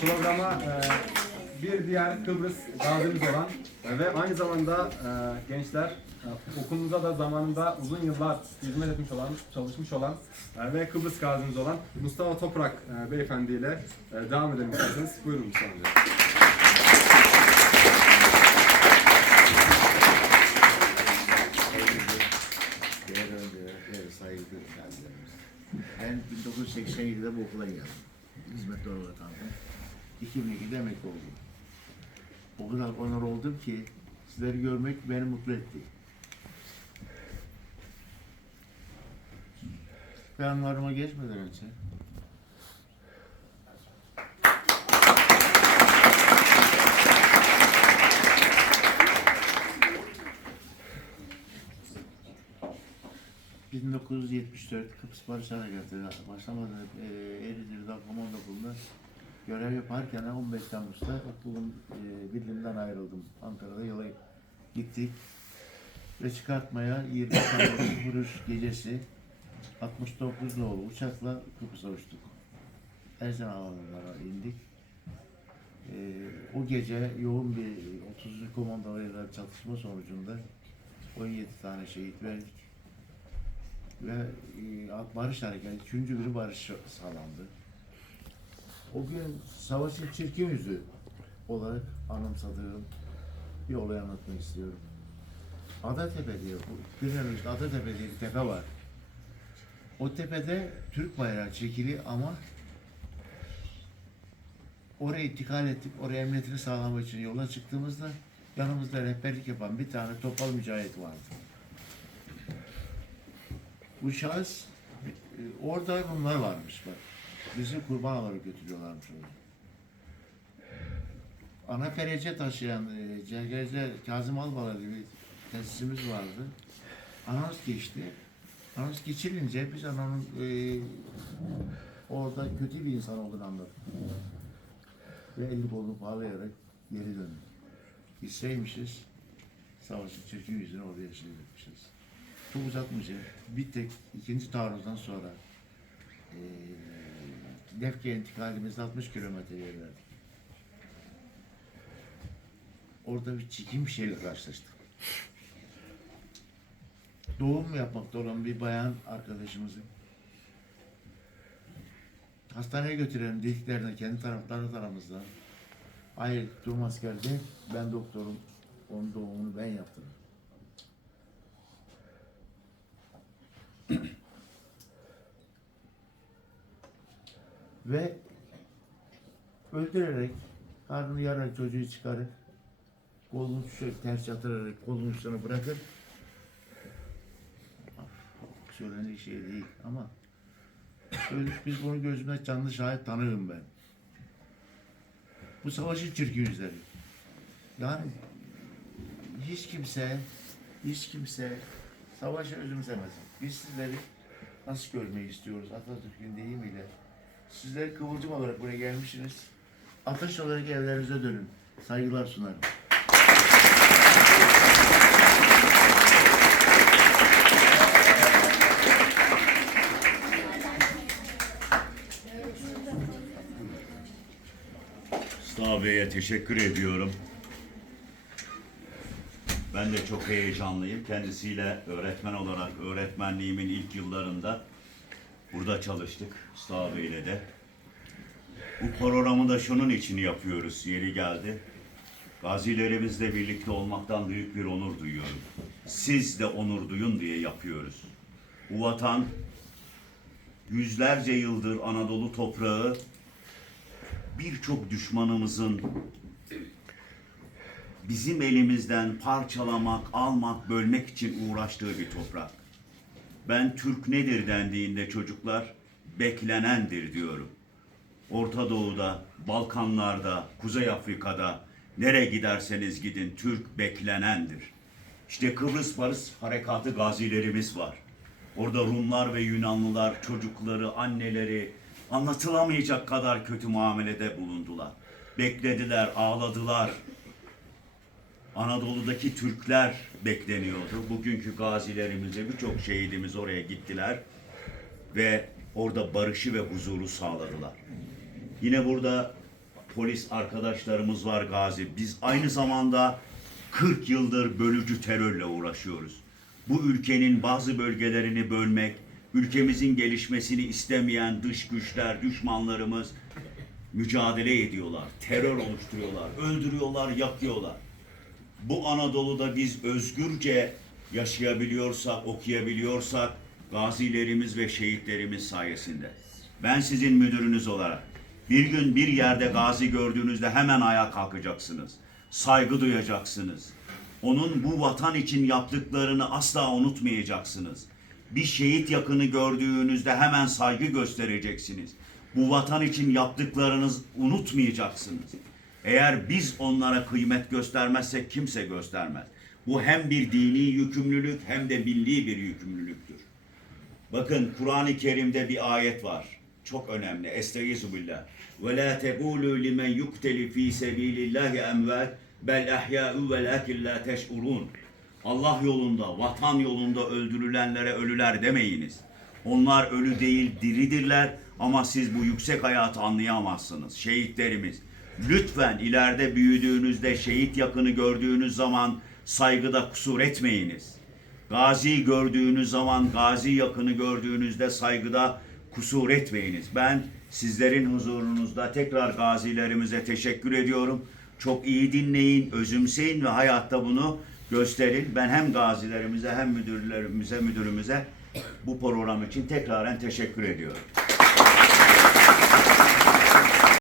programa e, bir diğer Kıbrıs gazimiz olan e, ve aynı zamanda e, gençler e, okulumuza da zamanında uzun yıllar hizmet etmiş olan, çalışmış olan e, ve Kıbrıs gazimiz olan Mustafa Toprak e, beyefendi ile e, devam edelim isterseniz. Buyurun Mustafa Hocam. Ben 1982'de bu okula geldim. Hizmetli olarak aldım. 2002'de emekli oldum. O kadar onur oldum ki sizleri görmek beni mutlu etti. Planlarıma geçmeden önce ...1974 Kıbrıs Barış Harekatı başlamadan e, Rıdvan Komando Okulu'nda görev yaparken 15 Temmuz'da okulun e, birliğinden ayrıldım. Ankara'da yola gittik ve çıkartmaya 20 Temmuz vuruş gecesi 69 nolu uçakla Kıbrıs'a uçtuk. Erzen Havalimanı'na indik. E, o gece yoğun bir 30. komandolarıyla çatışma sonucunda 17 tane şehit verdik ve e, barış hareketi, üçüncü bir barış sağlandı. O gün savaşın çirkin yüzü olarak anımsadığım bir olay anlatmak istiyorum. Adatepe diye, üstü Adatepe diye bir tepe var. O tepede Türk bayrağı çekili ama oraya intikal ettik, oraya emniyetini sağlamak için yola çıktığımızda yanımızda rehberlik yapan bir tane topal mücahit vardı. Bu şahıs e, orada bunlar varmış bak. Bizi kurban alarak götürüyorlarmış oraya. Ana ferece taşıyan e, Kazım Albala gibi tesisimiz vardı. Anons geçti. Anons geçirince biz onun e, orada kötü bir insan olduğunu anladık. Ve elini kolunu bağlayarak geri döndük. Gitseymişiz, savaşın çirkin yüzünü oraya seyretmişiz. Çok uzatmayacağım. Bir tek ikinci taarruzdan sonra eee Lefke intikalimizde 60 kilometre yer verdik. Orada bir çirkin bir şeyle karşılaştık. Doğum yapmakta olan bir bayan arkadaşımızı hastaneye götürelim dediklerinde kendi taraftarı tarafımızda hayır durmaz geldi ben doktorum onun doğumunu ben yaptım. Ve öldürerek karnını yararak çocuğu çıkarıp kolunu şöyle ters yatırarak kolunu üstüne bırakır. Söylenecek şey değil ama öyle biz bunu gözümle canlı şahit tanırım ben. Bu savaşın çirkin yüzleri. Yani hiç kimse hiç kimse savaşı özümsemez. Biz sizleri nasıl görmeyi istiyoruz Atatürk'ün deyimiyle Sizler kıvılcım olarak buraya gelmişsiniz. Ateş olarak evlerinize dönün. Saygılar sunarım. Mustafa teşekkür ediyorum. Ben de çok heyecanlıyım. Kendisiyle öğretmen olarak öğretmenliğimin ilk yıllarında burada çalıştık Mustafa Bey'le de. Bu programı da şunun için yapıyoruz. Yeri geldi. Gazilerimizle birlikte olmaktan büyük bir onur duyuyorum. Siz de onur duyun diye yapıyoruz. Bu vatan yüzlerce yıldır Anadolu toprağı birçok düşmanımızın bizim elimizden parçalamak, almak, bölmek için uğraştığı bir toprak. Ben Türk nedir dendiğinde çocuklar beklenendir diyorum. Orta Doğu'da, Balkanlar'da, Kuzey Afrika'da nereye giderseniz gidin Türk beklenendir. İşte Kıbrıs Barış Harekatı gazilerimiz var. Orada Rumlar ve Yunanlılar çocukları, anneleri anlatılamayacak kadar kötü muamelede bulundular. Beklediler, ağladılar. Anadolu'daki Türkler bekleniyordu. Bugünkü gazilerimize birçok şehidimiz oraya gittiler ve orada barışı ve huzuru sağladılar. Yine burada polis arkadaşlarımız var gazi. Biz aynı zamanda 40 yıldır bölücü terörle uğraşıyoruz. Bu ülkenin bazı bölgelerini bölmek, ülkemizin gelişmesini istemeyen dış güçler, düşmanlarımız mücadele ediyorlar. Terör oluşturuyorlar, öldürüyorlar, yakıyorlar. Bu Anadolu'da biz özgürce yaşayabiliyorsak, okuyabiliyorsak gazilerimiz ve şehitlerimiz sayesinde. Ben sizin müdürünüz olarak bir gün bir yerde gazi gördüğünüzde hemen ayağa kalkacaksınız. Saygı duyacaksınız. Onun bu vatan için yaptıklarını asla unutmayacaksınız. Bir şehit yakını gördüğünüzde hemen saygı göstereceksiniz. Bu vatan için yaptıklarınız unutmayacaksınız. Eğer biz onlara kıymet göstermezsek kimse göstermez. Bu hem bir dini yükümlülük hem de milli bir yükümlülüktür. Bakın Kur'an-ı Kerim'de bir ayet var. Çok önemli. Estaizu billah. Ve la tegulu limen yukteli fi sebilillahi emvat bel ahya'u velakin la teş'urun. Allah yolunda, vatan yolunda öldürülenlere ölüler demeyiniz. Onlar ölü değil, diridirler ama siz bu yüksek hayatı anlayamazsınız. Şehitlerimiz. Lütfen ileride büyüdüğünüzde şehit yakını gördüğünüz zaman saygıda kusur etmeyiniz. Gazi gördüğünüz zaman, gazi yakını gördüğünüzde saygıda kusur etmeyiniz. Ben sizlerin huzurunuzda tekrar gazilerimize teşekkür ediyorum. Çok iyi dinleyin, özümseyin ve hayatta bunu gösterin. Ben hem gazilerimize hem müdürlerimize, müdürümüze bu program için tekraren teşekkür ediyorum.